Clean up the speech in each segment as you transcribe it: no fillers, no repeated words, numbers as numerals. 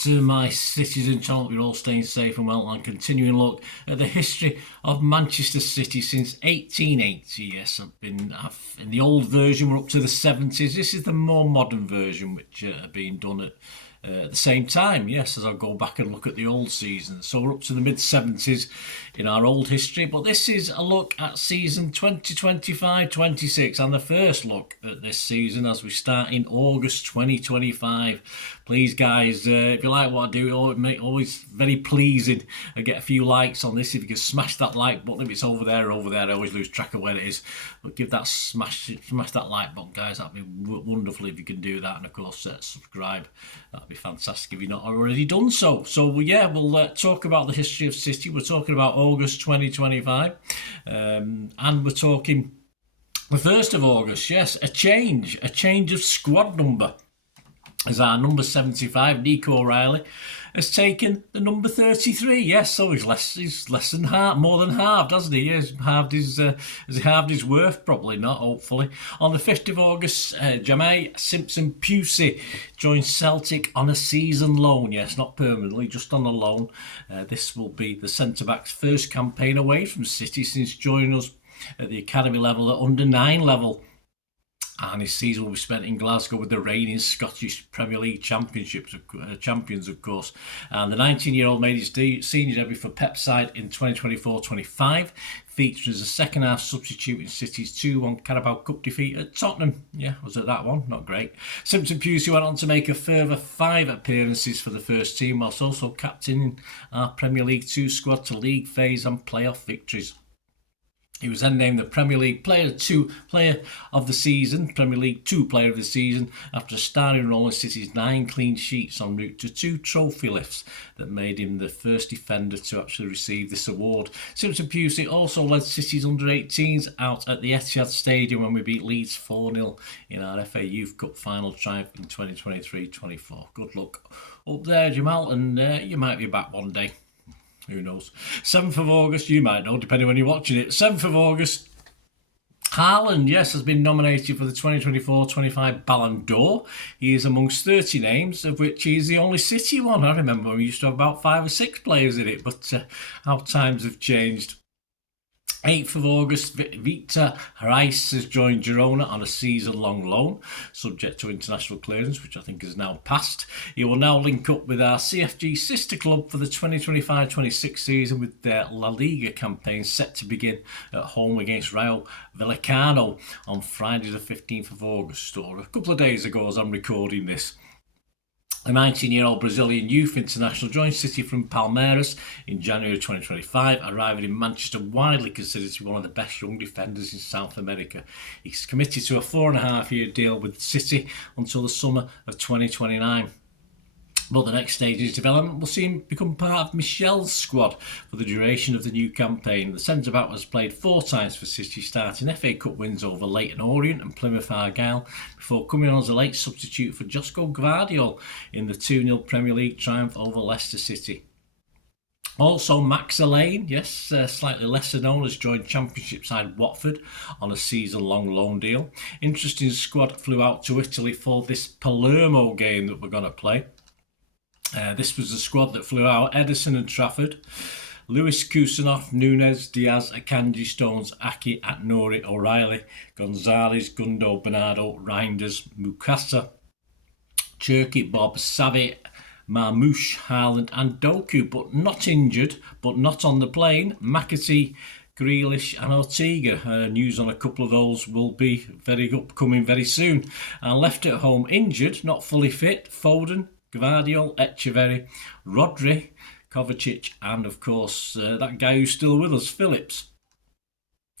to my Citizen channel. You're all staying safe and well, and continuing look at the history of Manchester City since 1880. Yes, in the old version, we're up to the 70s. This is the more modern version, which are being done at the same time, yes, as I go back and look at the old season. So we're up to the mid-70s in our old history, but this is a look at season 2025-26 and the first look at this season as we start in August 2025. Please, guys, if you like what I do, it makes always very pleasing. I get a few likes on this. If you can smash that like button, if it's over there, I always lose track of where it is. But give that smash that like button, guys. That'd be wonderful if you can do that, and of course subscribe. That'd be fantastic if you've not already done so. So yeah, we'll talk about the history of City. We're talking about August 2025, and we're talking the 1st of August. Yes, a change of squad number. As our number 75, Nico O'Reilly, has taken the number 33. Yes, so he's less than half, more than halved, hasn't he? Has he halved his worth? Probably not, hopefully. On the 5th of August, Jamie Simpson-Pusey joins Celtic on a season loan. Yes, not permanently, just on a loan. This will be the centre-back's first campaign away from City since joining us at the academy level, at under-9 level. And his season will be spent in Glasgow with the reigning Scottish Premier League champions, of course. And the 19-year-old made his senior debut for Pep's side in 2024-25, featuring as a second-half substitute in City's 2-1 Carabao Cup defeat at Tottenham. Yeah, was it that one? Not great. Simpson-Pusey went on to make a further 5 appearances for the first team, whilst also captaining our Premier League 2 squad to league phase and playoff victories. He was then named the Premier League Player of the Season after a starring role in City's 9 clean sheets en route to 2 trophy lifts that made him the first defender to actually receive this award. Simpson-Pusey also led City's under-18s out at the Etihad Stadium when we beat Leeds 4-0 in our FA Youth Cup final triumph in 2023-24. Good luck up there, Jamal, and you might be back one day. Who knows? 7th of August, you might know, depending when you're watching it. 7th of August, Haaland, yes, has been nominated for the 2024-25 Ballon d'Or. He is amongst 30 names, of which he is the only City one. I remember we used to have about 5 or 6 players in it, but how times have changed. 8th of August, Victor Reis has joined Girona on a season-long loan, subject to international clearance, which I think has now passed. He will now link up with our CFG sister club for the 2025-26 season, with their La Liga campaign set to begin at home against Rayo Vallecano on Friday the 15th of August, or a couple of days ago as I'm recording this. The 19-year-old Brazilian youth international joined City from Palmeiras in January 2025, arriving in Manchester widely considered to be one of the best young defenders in South America. He's committed to a 4.5-year deal with City until the summer of 2029. But the next stage of his development will see him become part of Michel's squad for the duration of the new campaign. The centre-back has played 4 times for City, starting FA Cup wins over Leyton Orient and Plymouth Argyle, before coming on as a late substitute for Josko Gvardiol in the 2-0 Premier League triumph over Leicester City. Also, Max Elaine, yes, slightly lesser known, has joined Championship side Watford on a season-long loan deal. Interesting squad flew out to Italy for this Palermo game that we're going to play. This was the squad that flew out: Edison and Trafford, Lewis, Kusanov, Nunes, Diaz, Akanji, Stones, Aki, Atnori, O'Reilly, Gonzalez, Gundo, Bernardo, Reinders, Mukasa, Cherky, Bob, Savi, Marmouche, Haaland and Doku, but not injured, but not on the plane. McAtee, Grealish and Ortega. News on a couple of those will be upcoming very soon. And left at home injured, not fully fit: Foden, Gvardiol, Echeverry, Rodri, Kovacic, and of course that guy who's still with us, Phillips.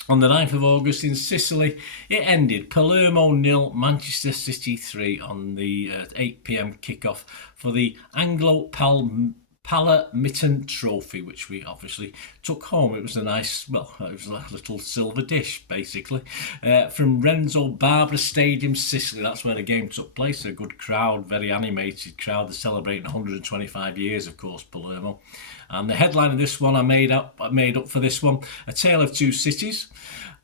On the 9th of August in Sicily, it ended Palermo 0, Manchester City 3 on the 8 p.m. kickoff for the Palamitten Trophy, which we obviously took home. It was a nice, it was a little silver dish, basically, from Renzo Barbara Stadium, Sicily. That's where the game took place. A good crowd, very animated crowd. They're celebrating 125 years, of course, Palermo. And the headline of this one I made up for this one: A Tale of Two Cities.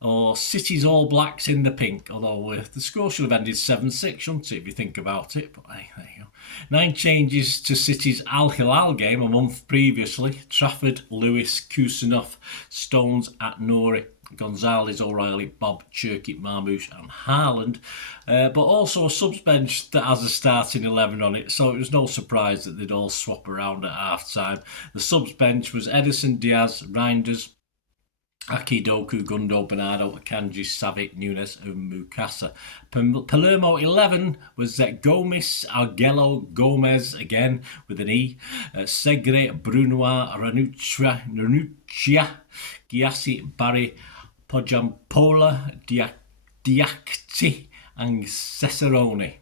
or City's All Blacks in the pink, although the score should have ended 7-6, shouldn't it, if you think about it? But hey, there you go. 9 changes to City's Al Hilal game a month previously. Trafford, Lewis, Kusanov, Stones, At-Nouri, Gonzalez, O'Reilly, Bob, Cherky, Marmoush and Haaland, but also a subs bench that has a starting 11 on it, so it was no surprise that they'd all swap around at half time. The subs bench was Edison, Diaz, Reinders, Aki, Doku, Gundo, Bernardo, Akanji, Savic, Nunes and Mukasa. Palermo 11 was Gomes, Argello, Gomez again with an E, Segre, Brunois, Ranuccia, Giassi, Barry, Pojampola, Diakti and Cesarone.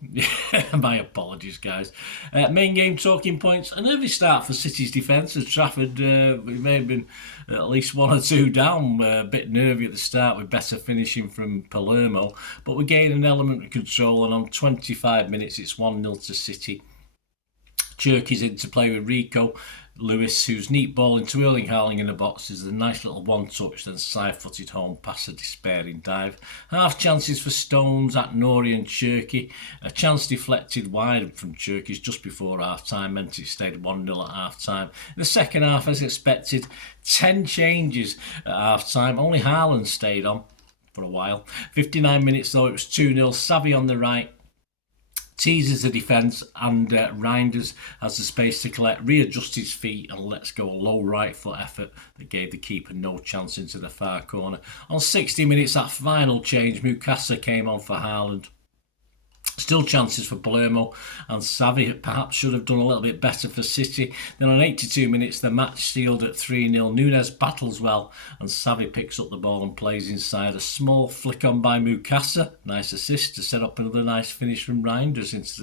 My apologies, guys. Main game talking points. A nervy start for City's defence as Trafford may have been at least 1 or 2 down. A bit nervy at the start with better finishing from Palermo. But we gained an element of control, and on 25 minutes it's 1-0 to City. Cherky's in to play with Rico. Lewis, whose neat ball into Erling Haaland in the box, is a nice little one-touch, then side-footed home past a despairing dive. Half chances for Stones, At-Nouri and Cherky. A chance deflected wide from Cherky's just before half-time meant it stayed 1-0 at half-time. In the second half, as expected, 10 changes at half-time. Only Haaland stayed on for a while. 59 minutes though, it was 2-0. Xavi on the right teases the defence, and Reinders has the space to collect, readjust his feet and lets go a low right foot effort that gave the keeper no chance into the far corner. On 60 minutes, that final change, Mukasa came on for Haaland. Still chances for Palermo, and Xavi perhaps should have done a little bit better for City. Then on 82 minutes, the match sealed at 3-0. Nunes battles well, and Xavi picks up the ball and plays inside. A small flick on by Mukasa. Nice assist to set up another nice finish from Reinders into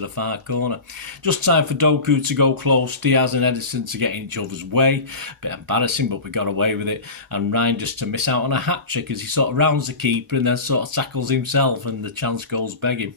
the far corner. Just time for Doku to go close, Diaz and Edison to get in each other's way. Bit embarrassing, but we got away with it. And Reinders to miss out on a hat-trick as he sort of rounds the keeper and then sort of tackles himself, and the chance goes begging.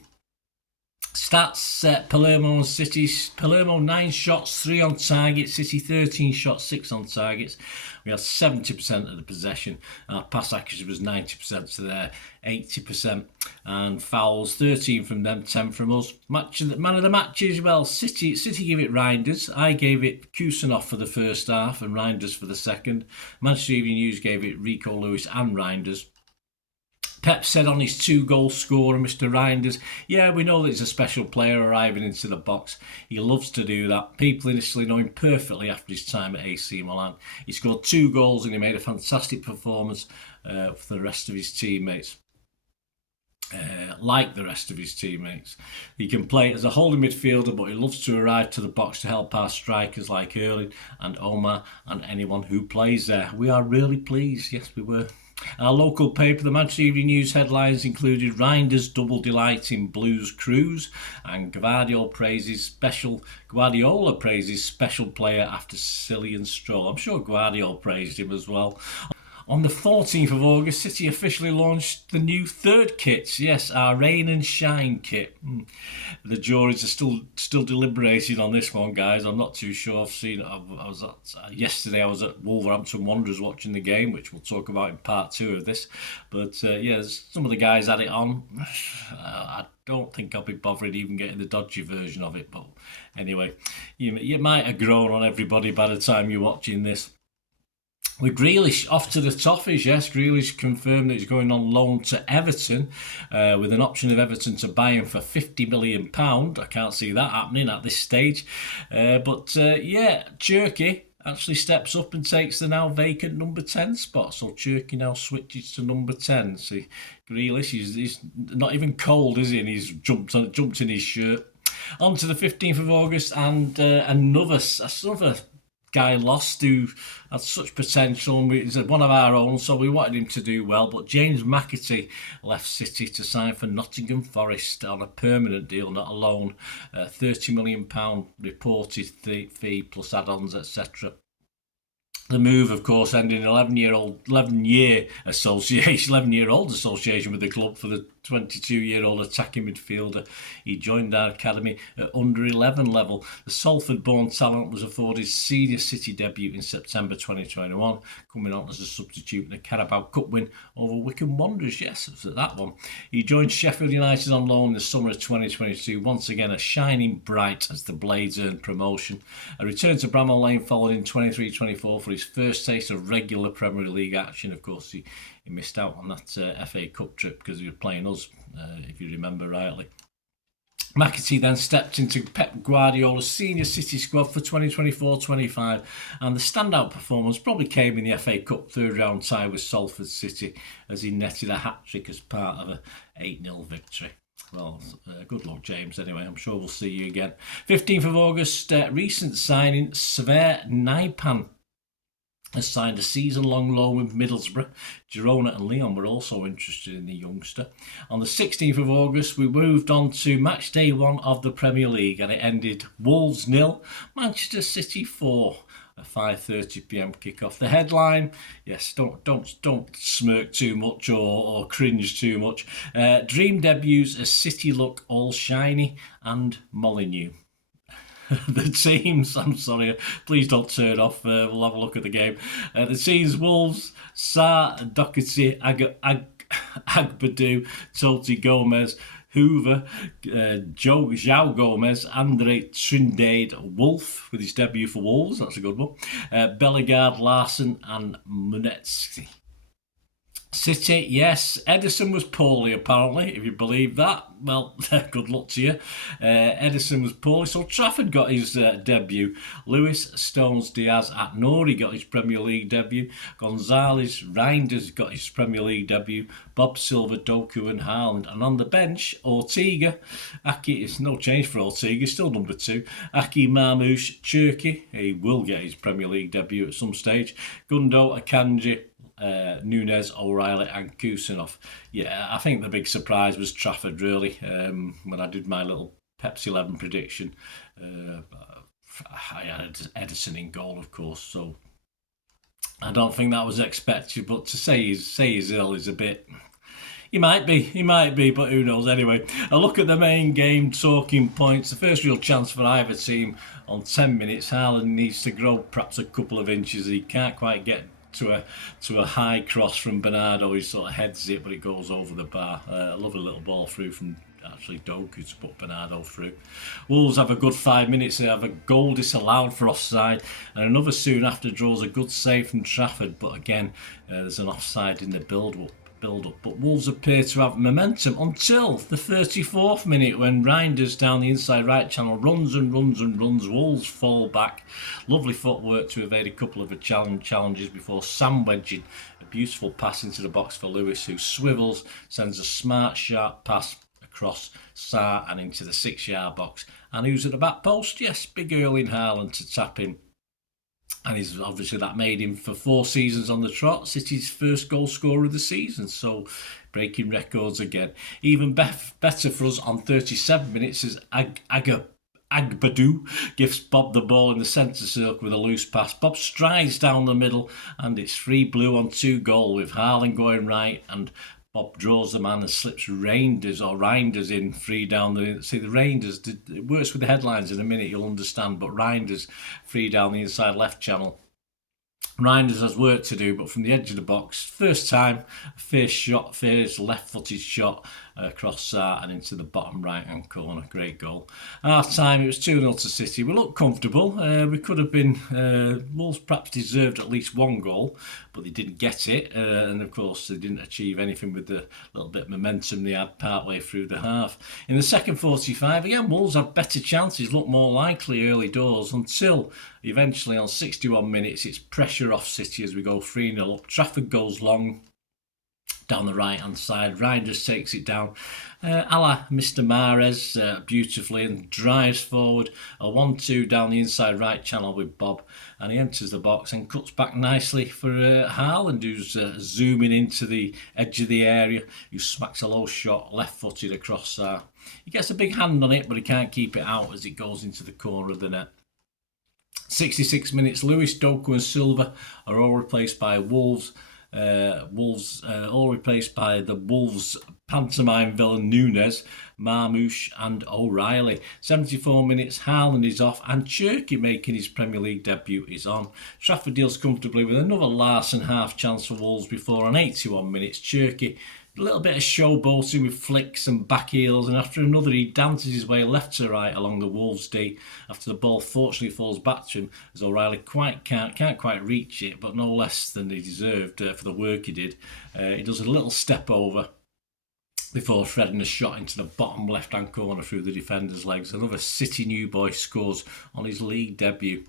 Stats, Palermo and City. Palermo 9 shots, 3 on target. City 13 shots, 6 on targets. We had 70% of the possession. Our pass accuracy was 90% to their 80%. And fouls, 13 from them, 10 from us. Man of the match as well. City gave it Reinders. I gave it Kusanov for the first half and Reinders for the second. Manchester Evening News gave it Rico, Lewis and Reinders. Pep said on his 2-goal scorer, Mr. Reinders, yeah, we know that he's a special player arriving into the box. He loves to do that. People in Italy know him perfectly after his time at AC Milan. He scored 2 goals and he made a fantastic performance for the rest of his teammates. Like the rest of his teammates. He can play as a holding midfielder, but he loves to arrive to the box to help our strikers like Erling and Omar and anyone who plays there. We are really pleased. Yes, we were. Our local paper, the Manchester Evening News headlines included Reinders' double delight in Blues cruise, and Guardiola praises special player after Sicilian stroll. I'm sure Guardiola praised him as well. On the 14th of August, City officially launched the new third kit. Yes, our Rain and Shine kit. The juries are still deliberating on this one, guys. I'm not too sure. Yesterday I was at Wolverhampton Wanderers watching the game, which we'll talk about in part 2 of this. But some of the guys had it on. I don't think I'll be bothering even getting the dodgy version of it. But anyway, you might have grown on everybody by the time you're watching this. With Grealish off to the Toffees, yes. Grealish confirmed that he's going on loan to Everton with an option of Everton to buy him for £50 million. I can't see that happening at this stage. Cherky actually steps up and takes the now vacant number 10 spot. So Cherky now switches to number 10. See, Grealish, he's not even cold, is he? And he's jumped in his shirt. On to the 15th of August, and another guy lost who had such potential, and he's one of our own, so we wanted him to do well. But James McAtee left City to sign for Nottingham Forest on a permanent deal, not a loan. £30 million reported fee plus add-ons, etc. The move, of course, ended an 11-year-old association with the club for 22-year-old attacking midfielder. He joined our academy at under 11 level. The Salford-born talent was afforded senior City debut in September 2021, coming on as a substitute in the Carabao Cup win over Wycombe Wanderers. Yes, it was at that one. He joined Sheffield United on loan in the summer of 2022, once again a shining bright as the Blades earned promotion. A return to Bramall Lane followed in 23-24 for his first taste of regular Premier League action. Of course, he missed out on that FA Cup trip because he was playing us, if you remember rightly. McAtee then stepped into Pep Guardiola's senior City squad for 2024-25, and the standout performance probably came in the FA Cup third round tie with Salford City as he netted a hat-trick as part of a 8-0 victory. Well, good luck, James, anyway. I'm sure we'll see you again. 15th of August, recent signing, Sver Naipan has signed a season-long loan with Middlesbrough. Girona and Lyon were also interested in the youngster. On the 16th of August, we moved on to match day 1 of the Premier League, and it ended Wolves 0, Manchester City 4. A 5:30pm kickoff. The headline, yes, don't smirk too much or cringe too much. Dream debuts as City look all shiny and Molineux. The teams, I'm sorry, please don't turn off, we'll have a look at the game. The teams: Wolves, Sarr, Doherty, Agbadou, Toti Gomez, Hoover, João Gomez, Andre Trindade, Wolf with his debut for Wolves, that's a good one, Bellegarde, Larson and Munetski. City, yes, Edison was poorly apparently, if you believe that. Well, good luck to you. Edison was poorly, so Trafford got his debut. Lewis, Stones, Diaz, Nouri got his Premier League debut. Gonzalez, Reinders got his Premier League debut. Bob Silva, Doku and Haaland. And on the bench, Ortega. Aki, it's no change for Ortega, still number 2. Aki Marmoush, Cherki, he will get his Premier League debut at some stage. Gundo, Akanji, Nunes, O'Reilly and Kusanov. Yeah, I think the big surprise was Trafford, really. When I did my little Pepsi 11 prediction, I had Edison in goal, of course, so I don't think that was expected, but to say he's ill is a bit... He might be, but who knows. Anyway, a look at the main game talking points. The first real chance for either team on 10 minutes. Haaland needs to grow perhaps a couple of inches. He can't quite get to a high cross from Bernardo. He sort of heads it, but it goes over the bar. A lovely little ball through from actually Doku to put Bernardo through. Wolves have a good 5 minutes. They have a goal disallowed for offside, and another soon after draws a good save from Trafford, but again there's an offside in the build-up. But Wolves appear to have momentum until the 34th minute when Reinders down the inside right channel runs. Wolves fall back. Lovely footwork to evade a couple of challenges before sandwedging a beautiful pass into the box for Lewis, who swivels, sends a smart, sharp pass across Sarr and into the 6-yard box. And who's at the back post? Yes, big Erling Haaland to tap in. And he's obviously that made him for 4 seasons on the trot City's first goal scorer of the season, so breaking records again. Even better for us on 37 minutes is Agbadou gives Bob the ball in the centre circle with a loose pass. Bob strides down the middle and it's 3 blue on 2 goal with Haaland going right and Bob draws the man and slips Reinders in free down the... See, the Reinders, it works with the headlines in a minute, you'll understand, but Reinders free down the inside left channel. Reinders has work to do, but from the edge of the box, first time, fierce left-footed shot across and into the bottom right-hand corner. Great goal. Half time, it was 2-0 to City. We looked comfortable. We could have been... Wolves perhaps deserved at least 1 goal, but they didn't get it. And of course, they didn't achieve anything with the little bit of momentum they had partway through the half. In the second 45, again, Wolves had better chances, looked more likely early doors until eventually on 61 minutes, it's pressure off City as we go 3-0 up. Trafford goes long down the right hand side. Reinders takes it down a la Mr. Mahrez beautifully and drives forward a 1-2 down the inside right channel with Bob, and he enters the box and cuts back nicely for Haaland, who's zooming into the edge of the area, who smacks a low shot left footed across. He gets a big hand on it, but he can't keep it out as it goes into the corner of the net. 66 minutes, Lewis, Doku and Silva are all replaced by Wolves. Wolves all replaced by the Wolves pantomime villain Nunes, Marmoush and O'Reilly. 74 minutes, Haaland is off and Cherki making his Premier League debut is on. Trafford deals comfortably with another Larson half chance for Wolves before on 81 minutes Cherki. A little bit of showboating with flicks and back heels, and after another he dances his way left to right along the Wolves D after the ball fortunately falls back to him as O'Reilly can't quite reach it, but no less than he deserved for the work he did. He does a little step over before threading a shot into the bottom left-hand corner through the defender's legs. Another City new boy scores on his league debut.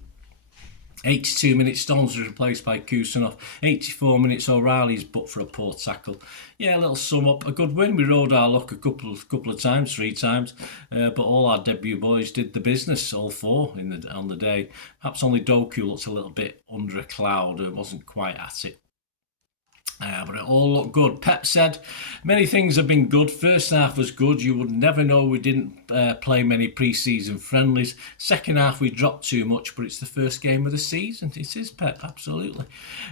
82 minutes, Stones was replaced by Kusanov. 84 minutes, O'Reilly's but for a poor tackle. Yeah, a little sum up. A good win. We rode our luck a couple of times, 3 times. But all our debut boys did the business, all 4 on the day. Perhaps only Doku looked a little bit under a cloud. Wasn't quite at it. But it all looked good. Pep said, many things have been good. First half was good. You would never know we didn't play many pre-season friendlies. Second half we dropped too much, but it's the first game of the season. It is, Pep, absolutely.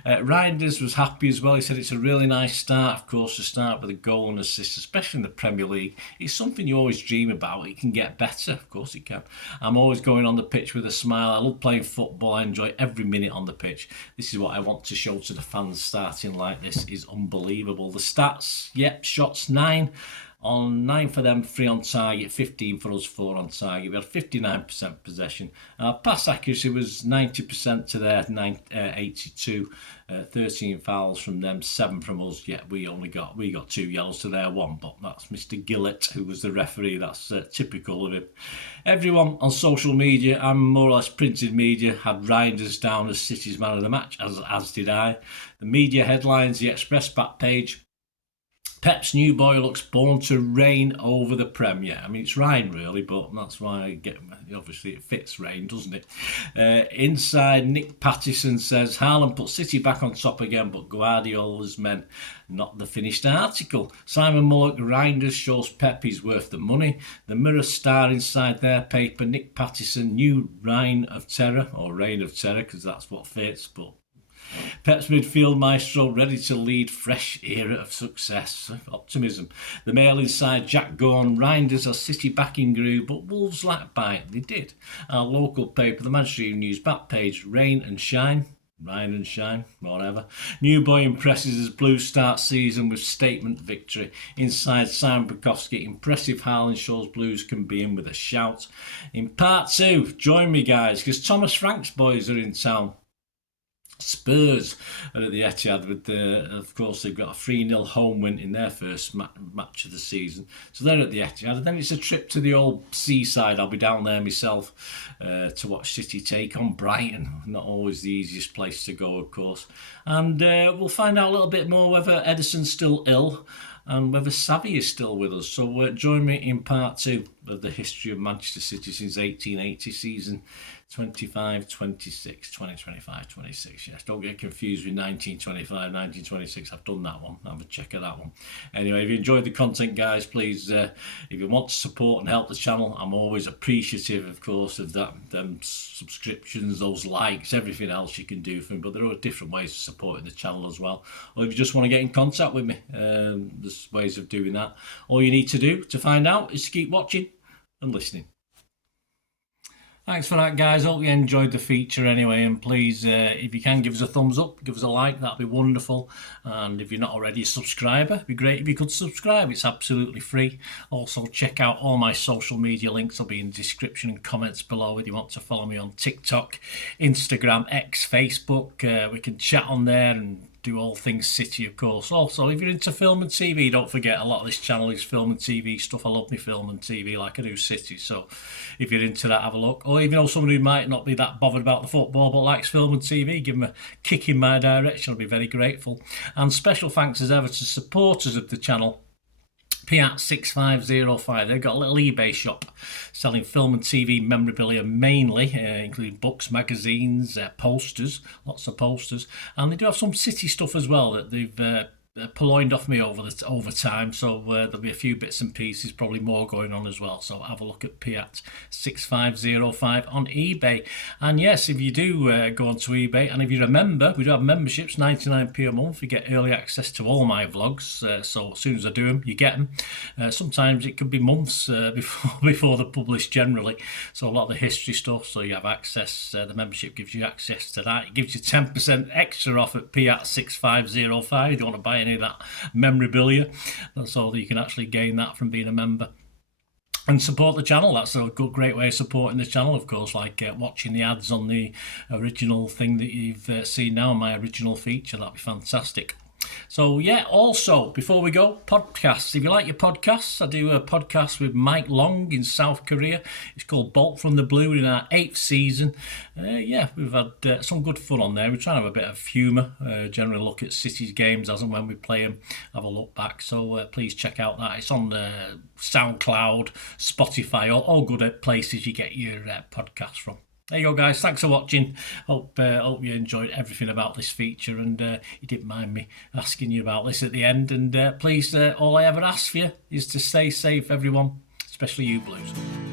Reinders was happy as well. He said it's a really nice start, of course, to start with a goal and assist, especially in the Premier League. It's something you always dream about. It can get better. Of course it can. I'm always going on the pitch with a smile. I love playing football. I enjoy every minute on the pitch. This is what I want to show to the fans starting like this. Is unbelievable. The stats, yep, shots 9 for them, 3 on target, 15 for us, 4 on target. We had 59% possession. Our pass accuracy was 90% to their 82. 13 fouls from them, 7 from us. Yeah, we got 2 yellows to their 1, but that's Mr. Gillett who was the referee. That's typical of him. Everyone on social media and more or less printed media had Reinders down as City's man of the match, as did I. The media headlines, the Express back page. Pep's new boy looks born to reign over the Premier. I mean, it's Ryan really, but that's why I get. Obviously, it fits reign, doesn't it? Inside, Nick Pattison says Haaland put City back on top again, but Guardiola's men not the finished article. Simon Mullock, Reinders shows Pep he's worth the money. The Mirror star inside their paper, Nick Pattison, new Reign of Terror, or Reign of Terror, because that's what fits, but Pep's midfield maestro ready to lead fresh era of success. Optimism. The Mail inside, Jack Gorn, Reinders are City backing grew, but Wolves lacked bite. They did. Our local paper, the Manchester Evening News back page, Rain and Shine, whatever. New boy impresses as Blues start season with statement victory. Inside, Simon Bukowski, impressive Haaland shows Blues can be in with a shout. In part 2, join me guys, because Thomas Frank's boys are in town. Spurs are at the Etihad with of course they've got a 3-0 home win in their first match of the season, so they're at the Etihad, and then it's a trip to the old seaside. I'll be down there myself to watch City take on Brighton. Not always the easiest place to go, of course, and we'll find out a little bit more whether Ederson's still ill and whether Savvy is still with us. So join me in part 2 of the history of Manchester City since 1880 season 2025-26. Yes, don't get confused with 1925-1926. I've done that one. Have a check of that one. Anyway, if you enjoyed the content, guys, please, if you want to support and help the channel, I'm always appreciative, of course, of them subscriptions, those likes, everything else you can do for me. But there are different ways of supporting the channel as well. Or if you just want to get in contact with me, there's ways of doing that. All you need to do to find out is to keep watching and listening. Thanks for that, guys. Hope you enjoyed the feature anyway, and please, if you can, give us a thumbs up, give us a like, that'd be wonderful. And if you're not already a subscriber, it'd be great if you could subscribe. It's absolutely free. Also, check out all my social media links. Will be in the description and comments below if you want to follow me on TikTok, Instagram, X, Facebook. We can chat on there and do all things City, of course. Also, if you're into film and TV, don't forget a lot of this channel is film and TV stuff. I love me film and TV like I do City. So if you're into that, have a look. Or if you know somebody who might not be that bothered about the football but likes film and TV, give them a kick in my direction. I'll be very grateful. And special thanks as ever to supporters of the channel. Piat6505. They've got a little eBay shop selling film and TV memorabilia mainly, including books, magazines, posters, lots of posters, and they do have some City stuff as well that they've purloined off me over time, so there'll be a few bits and pieces, probably more going on as well. So have a look at Piat 6505 on eBay. And yes, if you do go onto eBay, and if you remember, we do have memberships, 99p a month. You get early access to all my vlogs. So as soon as I do them, you get them. Sometimes it could be months before they're published generally. So a lot of the history stuff. So you have access. The membership gives you access to that. It gives you 10% extra off at Piat 6505 if you want to buy any of that memorabilia. So that you can actually gain that from being a member and support the channel. That's a great way of supporting the channel, of course, like watching the ads on the original thing that you've seen now, my original feature. That'd be fantastic. So yeah, also before we go, podcasts. If you like your podcasts, I do a podcast with Mike Long in South Korea. It's called Bolt from the Blue, in our 8th season. Yeah, we've had some good fun on there. We're trying to have a bit of humour, generally look at City's games as and when we play them, have a look back. So please check out that. It's on Soundcloud, Spotify, all good places you get your podcasts from. There you go, guys. Thanks for watching. Hope you enjoyed everything about this feature, and you didn't mind me asking you about this at the end. And please, all I ever ask for you is to stay safe, everyone, especially you Blues.